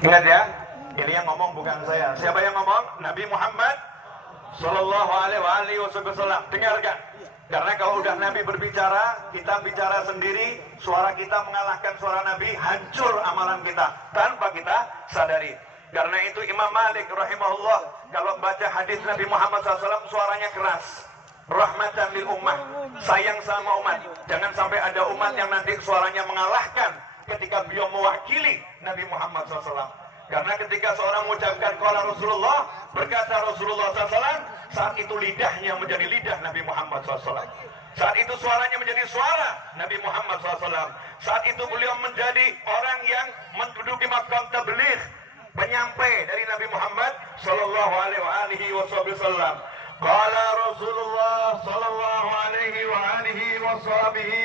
Ingat ya, ini yang ngomong bukan saya. Siapa yang ngomong? Nabi Muhammad Sallallahu Alaihi Wasallam. Dengarkan. Karena kalau udah Nabi berbicara, kita bicara sendiri, suara kita mengalahkan suara Nabi, hancur amalan kita tanpa kita sadari. Karena itu Imam Malik rahimahullah kalau baca hadis Nabi Muhammad SAW suaranya keras. Rahmatan lil ummah, sayang sama umat. Jangan sampai ada umat yang nanti suaranya mengalahkan ketika beliau mewakili Nabi Muhammad SAW. Karena ketika seorang mengucapkan qala Rasulullah, berkata Rasulullah SAW, saat itu lidahnya menjadi lidah Nabi Muhammad SAW. Saat itu suaranya menjadi suara Nabi Muhammad SAW. Saat itu beliau menjadi orang yang menduduki maqam tabligh, penyampai dari Nabi Muhammad Sallallahu Alaihi Wasallam. Qala Rasulullah Sallallahu Alaihi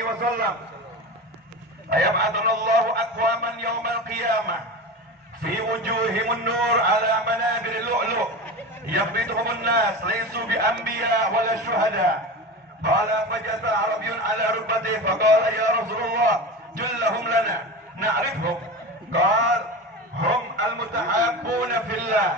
Wasallam, ayab'athanallahu aqwaman yawmal qiyamah fi wujuhihim an-nur ala manabir al-lu'lu' yaqbituhum an-nas laysu bi anbiya wala syuhada. Qala fajata arabiyyun ala rukbatihi faqala ya Rasulullah jullahum lana na'rifhum. Qala hum al-mutahabbuna fillah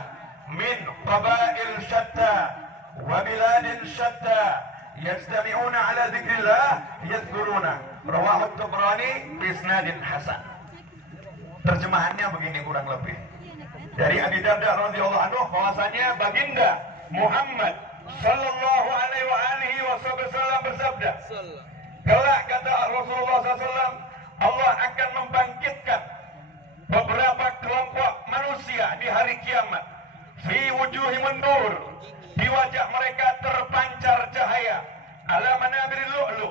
min qabail shatta wa biladin shatta yajtami'una ala dhikrillah yadhkuruna. Rawahu at-Tabrani bi isnadin hasan. Terjemahannya begini kurang lebih. Dari Abi Darda radhiyallahu anhu bahwasanya baginda Muhammad sallallahu alaihi wasallam bersabda, kelak kata Rasulullah SAW, Allah akan membangkitkan beberapa kelompok manusia di hari kiamat. Fi wujuhimun nur, di wajah mereka terpancar cahaya. Ala manabiril lu'lu,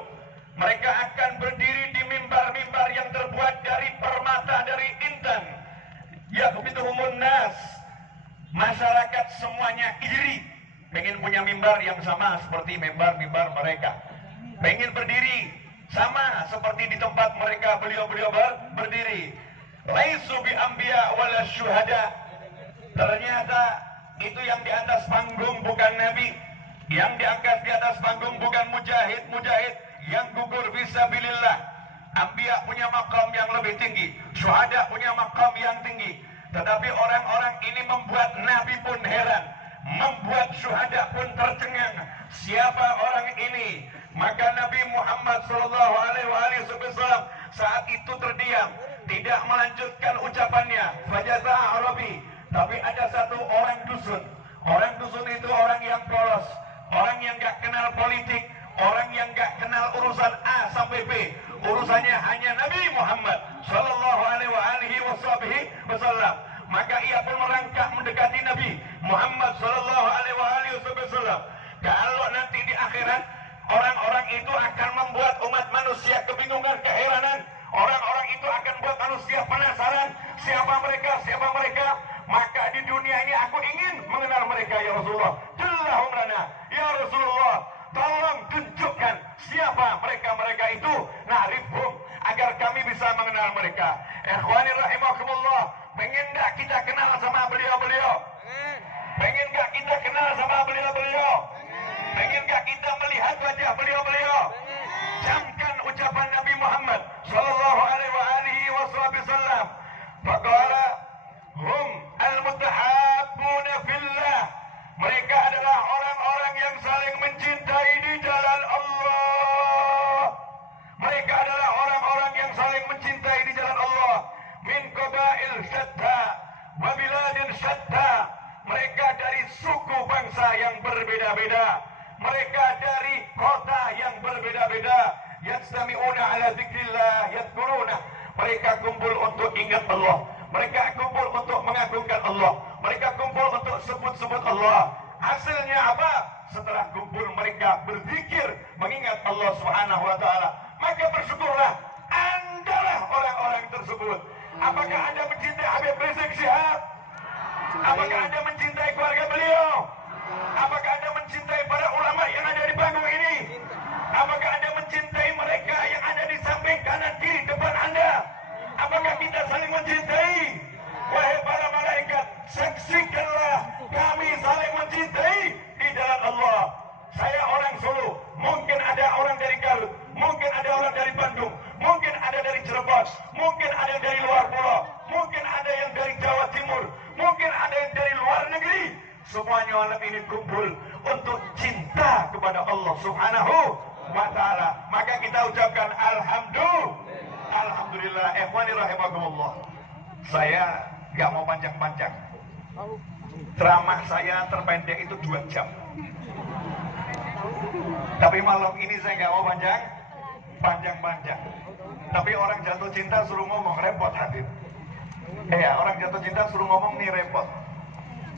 mereka akan berdiri di mimbar-mimbar yang terbuat dari permata dari intan. Yaqbituhumun nas, masyarakat semuanya iri, pengen punya mimbar yang sama seperti mimbar-mimbar mereka, pengen berdiri sama seperti di tempat mereka beliau berdiri. Laisu bi anbiya wala syuhada, ternyata itu yang di atas panggung bukan nabi, yang diangkat di atas panggung bukan mujahid yang gugur fisabilillah. Anbiya punya makam yang lebih tinggi, syuhada punya makam yang tinggi. Tetapi orang-orang ini membuat Nabi pun heran, membuat syuhada pun tercengang. Siapa orang ini? Maka Nabi Muhammad SAW saat itu terdiam, tidak melanjutkan ucapannya. Fajaza Arabi, tapi ada satu orang dusun. Orang dusun itu orang yang polos, orang yang gak kenal politik, orang yang gak kenal urusan A sampai B. Urusannya hanya Nabi Muhammad Sallallahu Alaihi Wasallam. Maka ia pun merangkak mendekati Nabi Muhammad Sallallahu Alaihi Wasallam. Kalau nanti di akhirat orang-orang itu akan membuat umat manusia kebingungan, keheranan. Orang-orang itu akan buat manusia penasaran, siapa mereka. Maka di dunia ini aku ingin mengenal mereka ya Rasulullah. Jallahum lana ya Rasulullah, tolong tunjukkan siapa mereka itu, na'rifhum, agar kami bisa mengenal mereka. Ikhwani rahimakumullah, pengen gak kita kenal sama beliau-beliau? Pengen gak kita kenal sama beliau-beliau? Pengen gak kita melihat wajah beliau-beliau? Camkan ucapan Nabi Muhammad Sallallahu Alaihi Wasallam. Faqala hum al-mutahabbuna fillah, mereka adalah orang-orang yang saling mencintai di jalan Allah. Mereka adalah orang-orang yang saling mencintai di jalan Allah. Min qabail syatta wa biladin syatta, mereka dari suku bangsa yang berbeda-beda, mereka dari kota yang berbeda-beda. Yastami'una ala dzikrillah yadhkuruna, mereka kumpul untuk ingat Allah, mereka kumpul untuk mengagungkan Allah, mereka kumpul untuk sebut-sebut Allah. Hasilnya apa? Setelah kumpul mereka berzikir mengingat Allah Subhanahu wa taala. Maka bersyukurlah Andalah orang-orang tersebut. Apakah Anda mencintai Habib Rizik Syihab? Apakah Anda mencintai keluarga beliau? Apakah Anda mencintai para ulama yang ada di panggung ini? Apakah Anda mencintai mereka yang ada di samping kanan kiri depan Anda? Apakah kita saling mencintai? Wahai para malaikat, saksikanlah kami saling mencintai di jalan Allah. Saya orang Solo, mungkin ada orang dari Garut, mungkin ada orang dari Bandung, mungkin ada dari Cirebon, mungkin ada dari luar pulau, mungkin ada yang dari Jawa Timur. semuanya malam ini kumpul untuk cinta kepada Allah Subhanahu wa ta'ala. Maka kita ucapkan Alhamdulillah. Ikhwani rahimakumullah. Saya gak mau panjang-panjang. Ceramah saya terpendek itu 2 jam. Tapi malam ini saya gak mau panjang-panjang. Tapi orang jatuh cinta suruh ngomong, repot Habib. Iya, orang jatuh cinta suruh ngomong nih repot.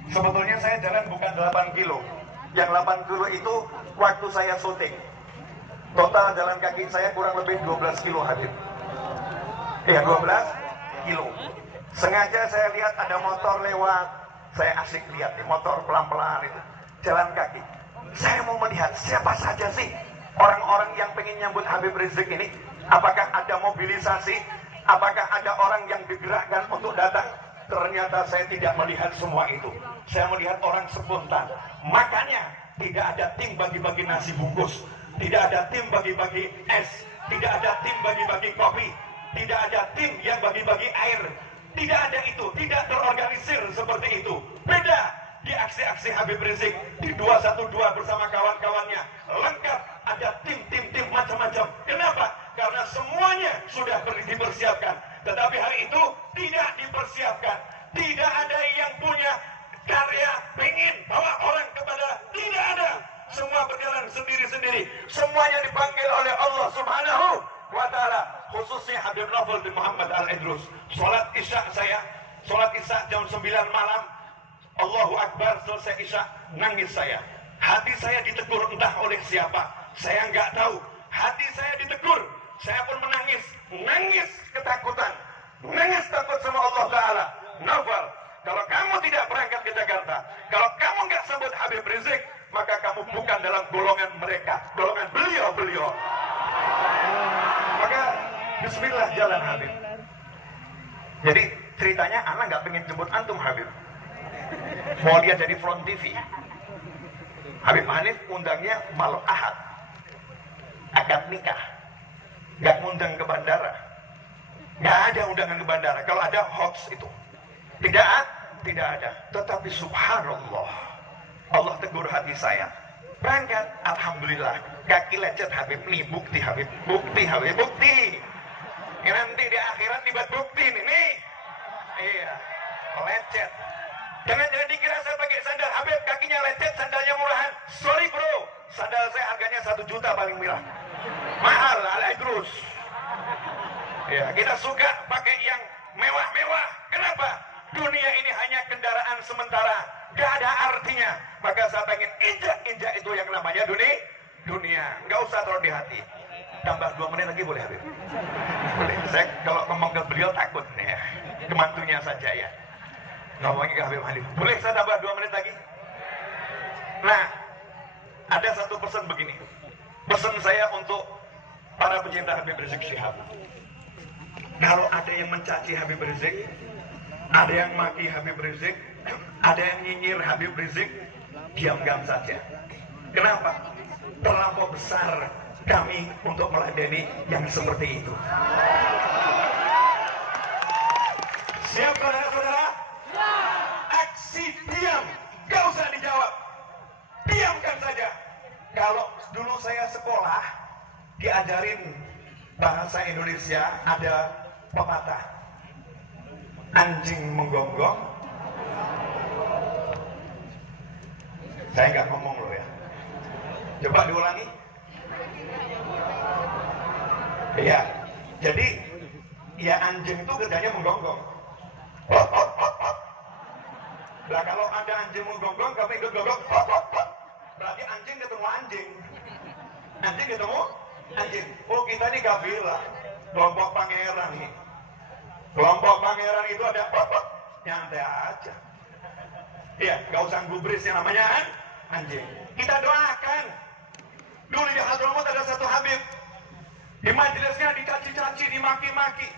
Sebetulnya saya jalan bukan 8 kilo. Yang 8 kilo itu waktu saya syuting. Total jalan kaki saya kurang lebih 12 kilo Habib. Iya, 12 kilo. Sengaja saya lihat ada motor lewat. Saya asik lihat nih, motor pelan-pelan itu. Jalan kaki. Saya mau melihat siapa saja sih orang-orang yang pengen nyambut Habib Rizik ini. Apakah ada mobilisasi? Apakah ada orang yang digerakkan untuk datang? Ternyata saya tidak melihat semua itu. Saya melihat orang spontan. Makanya tidak ada tim bagi-bagi nasi bungkus. Tidak ada tim bagi-bagi es. Tidak ada tim bagi-bagi kopi. Tidak ada tim yang bagi-bagi air. Tidak ada itu. Tidak terorganisir seperti itu. Beda di aksi-aksi Habib Rizik di 212 bersama kawan-kawannya. Lengkap, ada tim macam-macam. Kenapa? Karena semuanya sudah dipersiapkan. Tetapi hari itu tidak dipersiapkan. Tidak ada yang punya karya pengen bawa orang kepada, tidak ada. Semua berjalan sendiri-sendiri. Semuanya dipanggil oleh Allah Subhanahu wa ta'ala. Khususnya Habib Novel bin Muhammad Al-Idrus. Sholat isya saya, sholat isya jam 9 malam. Allahu Akbar, selesai isya, nangis saya. Hati saya ditegur entah oleh siapa. Saya nggak tahu. Hati saya ditegur. Saya pun menangis. Nangis ketakutan. Nangis takut sama Allah Ta'ala. Novel, kalau kamu tidak berangkat ke Jakarta, kalau kamu nggak sebut Habib Rizik, maka kamu bukan dalam golongan mereka, golongan beliau. Maka bismillah jalan Habib. Jadi ceritanya anak nggak pengen jemput antum Habib, mau lihat dari front TV. Habib Hanif undangnya malam Ahad, akad nikah, nggak ngundang ke bandara. Nggak ada undangan ke bandara. Kalau ada hoax itu. Tidak ada. Tetapi subhanallah, Allah tegur hati saya. Berangkat, alhamdulillah. Kaki lecet Habib nih, bukti Habib. Bukti. Ya, nanti di akhirat dibuat bukti nih. Iya, lecet. Jangan dikira saya pakai sandal Habib, kakinya lecet, sandalnya murahan. Sorry bro, sandal saya harganya 1 juta paling murah. Mahal, Al-Idrus. Ya, kita suka pakai yang mewah-mewah. Kenapa? Dunia ini hanya kendaraan sementara, gak ada artinya. Maka saya pengen injak itu yang namanya dunia. Nggak usah terlalu di hati. Tambah 2 menit lagi boleh Habib? Boleh. Saya kalau ngomong ke beliau takut nih ya. Kemantunya saja ya. Ngomongnya ke Habib Hanif. Boleh saya tambah 2 menit lagi? Nah, ada satu pesan begini. Pesan saya untuk para pencinta Habib Rizik Syihab. Kalau ada yang mencaci Habib Rizik, ada yang maki Habib Rizik, ada yang nyinyir Habib Rizik, diamkan saja. Kenapa? Terlampau besar kami untuk meladeni yang seperti itu. Siap saudara-saudara? Aksi diam, gak usah dijawab. Diamkan saja. Kalau dulu saya sekolah, diajarin bahasa Indonesia, ada pepatah, anjing menggonggong. Saya nggak ngomong loh ya. Coba diulangi. Iya. Jadi ya anjing itu kerjanya menggonggong. Nah kalau ada anjing menggonggong, kami ikut gonggong. Berarti anjing ketemu anjing. Anjing ketemu anjing. Oh kita nih kafilah, kelompok pangeran nih. Kelompok pangeran itu ada nyantai aja. Iya, gak usah gubris yang namanya anjing. Kita doakan. Dulu di Hadramaut ada satu Habib, di majelisnya dicaci-caci, dimaki-maki.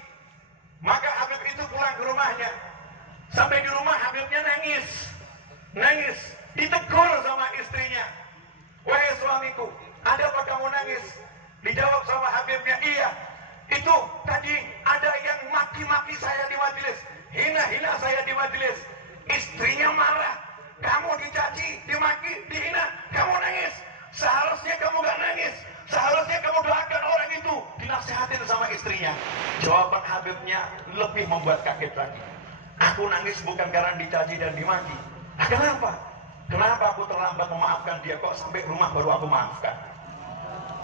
Maka Habib itu pulang ke rumahnya. Sampai di rumah Habibnya nangis, ditegur sama istrinya. Wahai suamiku, ada apa kamu nangis? Dijawab sama Habibnya, iya. Itu tadi ada yang maki-maki saya di majelis, hina-hina saya di majelis. Istrinya marah, kamu dicaci membuat kaget lagi. Aku nangis bukan karena dicaci dan dimaki. Nah, kenapa? Kenapa aku terlambat memaafkan dia kok sampai rumah baru aku maafkan?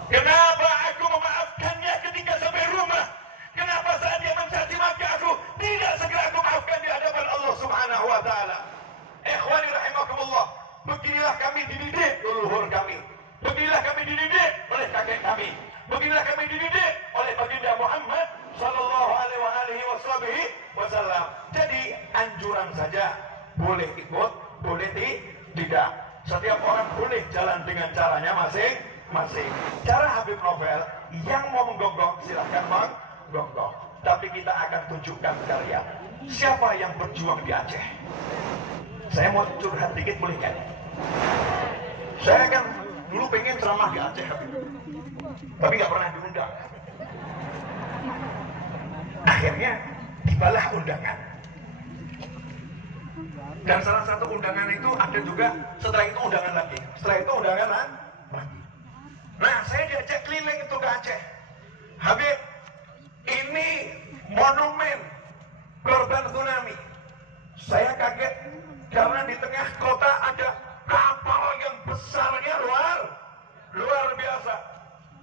Kenapa aku memaafkannya ketika sampai rumah? Kenapa saat dia mencaci maki aku tidak segera aku maafkan di hadapan Allah Subhanahu wa taala? Ikhwani rahimakumullah, beginilah kami dididik leluhur kami. Beginilah kami dididik oleh kakek kami. Beginilah kami dididik oleh baginda Muhammad sallallahu alaihi wasallam. Jadi anjuran saja, boleh ikut, boleh tidak. Setiap orang boleh jalan dengan caranya masing-masing. Cara Habib Novel yang mau menggonggong silahkan menggonggong. Tapi kita akan tunjukkan kalian siapa yang berjuang di Aceh. Saya mau curhat dikit boleh kan? Saya kan dulu pengen ceramah di Aceh Habib, tapi nggak pernah diundang. Akhirnya dibalah undangan. Dan salah satu undangan itu ada juga, setelah itu undangan lagi. Setelah itu undangan lagi. Nah, saya diajak keliling itu ke Aceh. Habib, ini monumen korban tsunami. Saya kaget karena di tengah kota ada kapal yang besarnya luar biasa.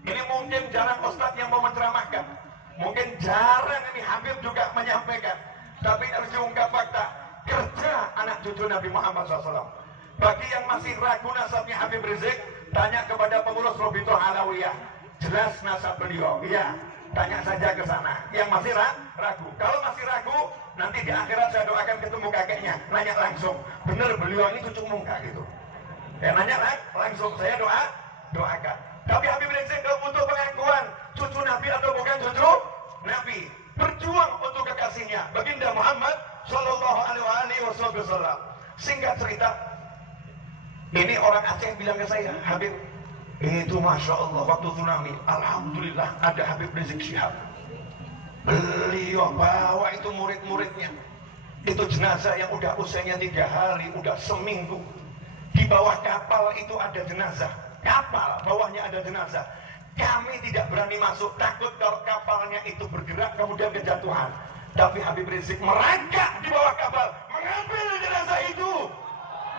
Ini mungkin jarang ustadz yang mau menceramahkan. Mungkin jarang ini Habib juga menyampaikan. Tapi harus diungkap fakta. Kerja anak cucu Nabi Muhammad SAW. Bagi yang masih ragu nasabnya Habib Rizik, tanya kepada pengurus Robitul Alawiyah. Jelas nasab beliau. Iya, tanya saja ke sana. Yang masih ragu. Kalau masih ragu, nanti di akhirat saya doakan ketemu kakeknya. Nanya langsung, benar beliau ini cucu muka gitu. Ya nanya langsung, saya doakan. Tapi Habib Rizik gak butuh pengakuan cucu Nabi atau bukan cucu Nabi. Berjuang untuk kekasihnya baginda Muhammad sallallahu alaihi wasallam. Singkat cerita, ini orang Aceh bilang ke saya, Habib, itu masya Allah waktu tsunami, alhamdulillah ada Habib Rizik Syihab. Beliau bawa itu murid-muridnya. Itu jenazah yang udah usianya 3 hari, udah seminggu. Di bawah kapal itu ada jenazah. Kapal bawahnya ada jenazah. Kami tidak berani masuk, takut kalau kapalnya itu bergerak kemudian kejatuhan. Tapi Habib Rizik merangkak di bawah kapal, mengambil jenazah itu,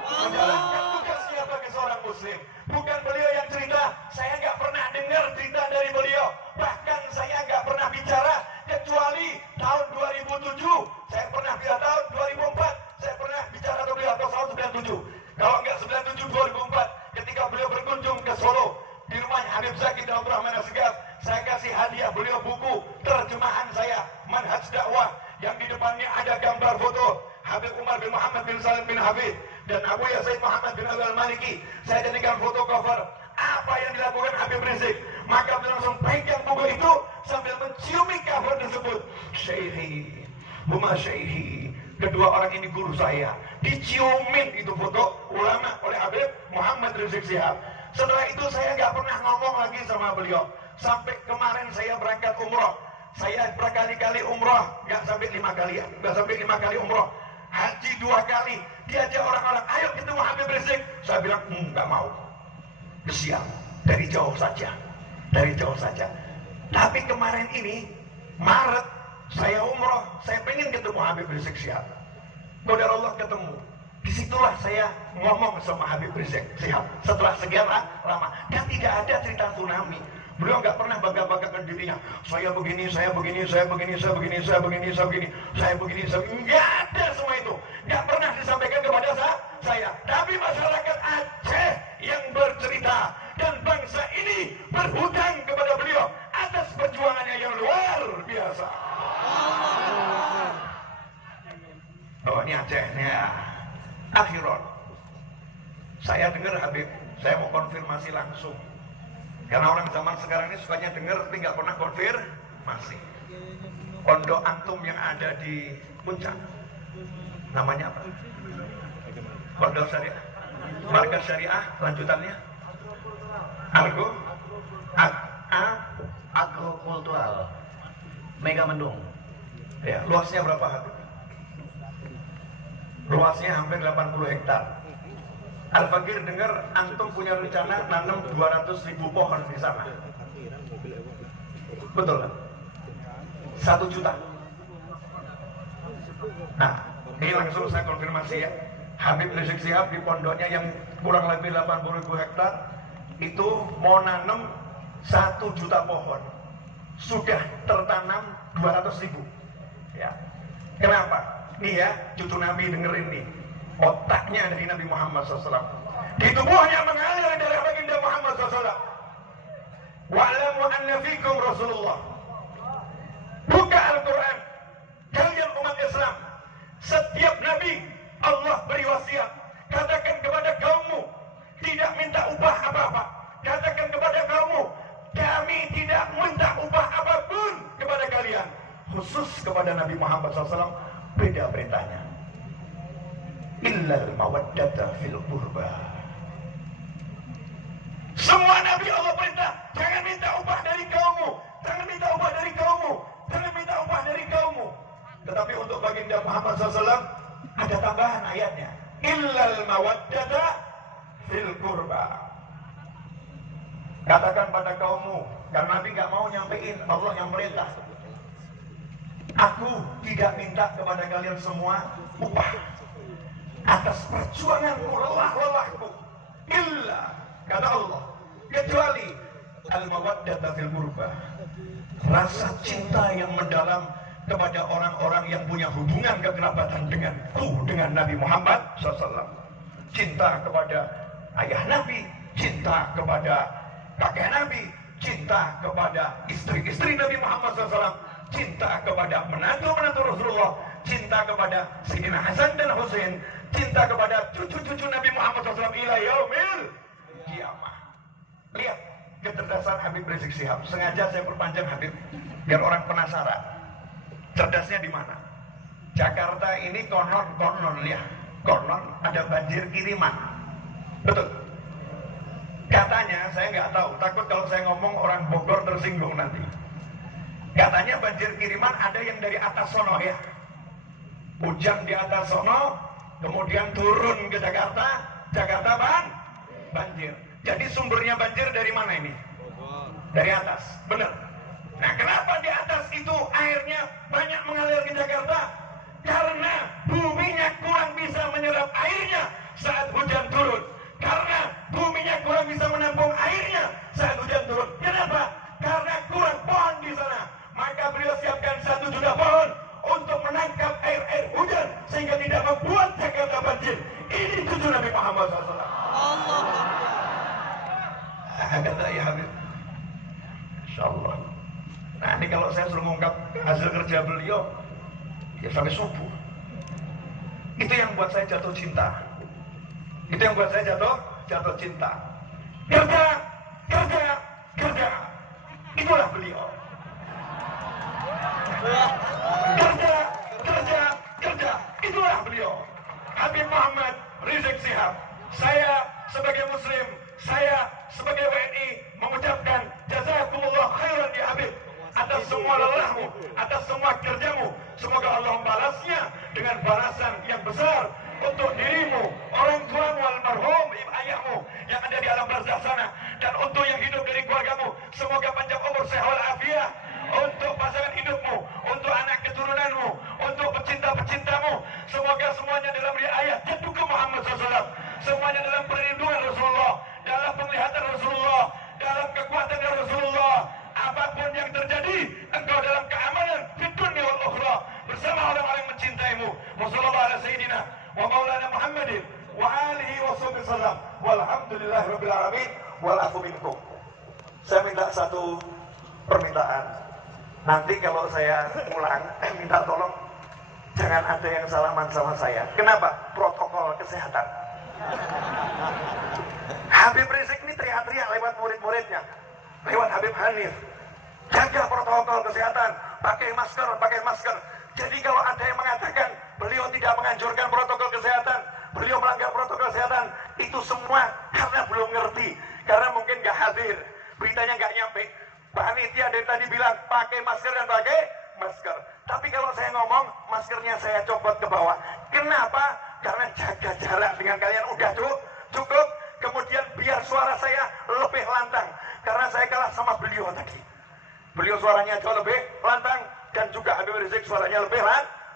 menjalankan tugasnya sebagai seorang muslim. Bukan beliau yang cerita, saya nggak pernah dengar cerita dari beliau. Bahkan saya nggak pernah bicara, kecuali tahun 2007. Saya pernah bicara tahun 2004. Saya pernah bicara ke beliau tahun 97. Kalau nggak 97, 2004, ketika beliau berkunjung ke Solo, di rumah Habib Zaki dan Abdul Rahman Assegaf, saya kasih hadiah beliau buku terjemahan saya, Manhaj Dakwah, yang di depannya ada gambar foto Habib Umar bin Muhammad bin Salim bin Habib dan Abu Yazid Muhammad bin Abdul Maliki. Saya jadikan foto cover. Apa yang dilakukan Habib Rizik? Maka beliau langsung pegang buku itu sambil menciumi cover tersebut. Syekhi, Buma Syekhi, kedua orang ini guru saya. Diciumin itu foto ulama oleh Habib Muhammad Rizik Syihab. Setelah itu saya nggak pernah ngomong lagi sama beliau. Sampai kemarin saya berangkat umroh. Saya berkali-kali umroh, nggak sampai 5 kali ya, nggak sampai 5 kali umroh. Haji 2 kali. Diajak orang-orang, ayo ketemu Habib Rizik. Saya bilang, nggak mau. Kesian, dari jauh saja. Dari jauh saja. Tapi kemarin ini, Maret, saya umroh, saya pengen ketemu Habib Rizik Syihab. Qadarullah Allah ketemu. Disitulah saya ngomong sama Habib Rizik Syihab setelah sekian lama. Dan tidak ada cerita tsunami. Beliau nggak pernah bangga-banggakan dirinya. Saya begini, saya begini, saya begini, saya begini, saya begini, saya begini, saya begini, saya begini. Nggak ada semua itu. Nggak pernah disampaikan kepada saya. Tapi masyarakat Aceh yang bercerita dan bangsa ini berhutang kepada beliau atas perjuangannya yang luar biasa. Oh ini Acehnya. Akhirat. Saya dengar Habib, saya mau konfirmasi langsung. Karena orang zaman sekarang ini sukanya dengar tapi nggak pernah konfirmasi. Pondok antum yang ada di Puncak, namanya apa? Pondok Syariah, Markas Syariah, lanjutannya Agrokultural Mega Mendung. Ya, luasnya berapa Habib? Luasnya hampir 80 hektar. Al-Fakir dengar antum punya rencana nanam 200.000 pohon di sana. Betul kan? 1 juta. Nah, ini langsung saya konfirmasi ya. Habib Rizik Syihab di pondoknya yang kurang lebih 80.000 hektar itu mau nanam 1 juta pohon, sudah tertanam 200.000. Ya. Kenapa? Nih ya, cucu Nabi dengerin nih, otaknya dari Nabi Muhammad SAW. Di tubuhnya mengalir darah baginda Muhammad SAW. Wa'lamu anna fikum Rasulullah. Buka Al-Quran, kalian umat Islam. Setiap Nabi Allah beri wasiat. Katakan kepada kaummu, tidak minta upah apa-apa. Katakan kepada kaummu, kami tidak minta upah apapun kepada kalian. Khusus kepada Nabi Muhammad SAW, beda perintahnya. Illal mawaddata fil qurba. Semua Nabi Allah perintah, jangan minta upah dari kaummu, jangan minta upah dari kaummu, jangan minta upah dari kaummu. Tetapi untuk baginda Muhammad SAW ada tambahan ayatnya. Illal mawaddata fil qurba. Katakan pada kaummu, karena Nabi nggak mau nyampein, Allah yang perintah. Aku tidak minta kepada kalian semua upah atas perjuanganmu, lelah-lelahku. Illa, kata Allah, kecuali al-mawaddata fil qurba, rasa cinta yang mendalam kepada orang-orang yang punya hubungan kekerabatan denganku, dengan Nabi Muhammad SAW. Cinta kepada ayah Nabi, cinta kepada kakek Nabi, cinta kepada istri-istri Nabi Muhammad SAW, cinta kepada menantu-menantu Rasulullah, cinta kepada Sayyidina Hasan dan Husain, cinta kepada cucu-cucu Nabi Muhammad SAW ila yaumil qiyamah. Lihat kecerdasan Habib Rizik Syihab. Sengaja saya perpanjang Habib biar orang penasaran. Cerdasnya di mana? Jakarta ini konon ya, konon ada banjir kiriman. Betul. Katanya, saya nggak tahu, takut kalau saya ngomong orang Bogor tersinggung nanti. Katanya banjir kiriman ada yang dari atas sono ya. Hujan di atas sono, kemudian turun ke Jakarta, Jakarta banjir. Jadi sumbernya banjir dari mana ini? Dari atas, benar. Nah, kenapa di atas itu airnya banyak mengalir ke Jakarta? Karena buminya kurang bisa menyerap airnya saat hujan turun. Karena buminya kurang bisa menampung airnya saat hujan turun. Kenapa? Karena kurang pohon di sana. Maka beliau siapkan 1 juta pohon untuk menangkap air hujan sehingga tidak membuat Jakarta banjir. Ini cucu Nabi Muhammad SAW. Kata ya Habib, InsyaAllah. Nah, ini kalau saya suruh mengungkap hasil kerja beliau, ya sampai subuh. Itu yang buat saya jatuh cinta. Itu yang buat saya jatuh cinta. Kerja. Itulah beliau. Kerja. Itulah beliau. Habib Muhammad Rizik Syihab. Saya sebagai Muslim, saya sebagai WNI mengucapkan jazakumullah khairan ya Habib atas semua lelahmu, atas semua kerjamu. Semoga Allah membalasnya dengan balasan yang besar untuk dirimu, orang tuamu almarhum, ayahmu yang ada di alam barzakh sana, dan untuk yang hidup dari keluargamu. Semoga panjang umur, sehat walafiat untuk pasangan hidupmu, untuk anak keturunanmu, untuk pecinta-pecintamu. Semoga semuanya dalam riayah jatuh Muhammad SAW, semuanya dalam perlindungan Rasulullah, dalam penglihatan Rasulullah, dalam kekuatan Rasulullah. Apapun yang terjadi, engkau dalam keamanan di dunia wal ukhra bersama orang-orang yang mencintaimu. Wassallallahu ala sayyidina wa maulana Muhammadin wa alihi wa sallam. Walhamdulillahirabbil alamin wal afu minkum. Saya minta satu permintaan. Nanti kalau saya pulang, minta tolong jangan ada yang salaman sama saya. Kenapa? Protokol kesehatan. Habib Rizik ini teriak-teriak lewat murid-muridnya, lewat Habib Hanif, jaga protokol kesehatan, pakai masker. Jadi kalau ada yang mengatakan beliau tidak menganjurkan protokol kesehatan, beliau melanggar protokol kesehatan, itu semua karena belum ngerti, karena mungkin nggak hadir, beritanya nggak nyampe. Panitia dari tadi bilang pakai masker dan pakai masker, tapi kalau saya ngomong maskernya saya copot ke bawah. Kenapa? Karena jaga jarak dengan kalian udah cukup. Kemudian biar suara saya lebih lantang, karena saya kalah sama beliau tadi. Beliau suaranya jauh lebih lantang, dan juga Habib Rizik suaranya lebih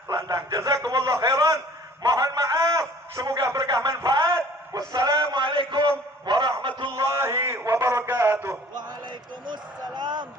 landang. Jazakumullah khairan. Mohon maaf, semoga berkah manfaat. Wassalamualaikum warahmatullahi wabarakatuh. Waalaikumsalam.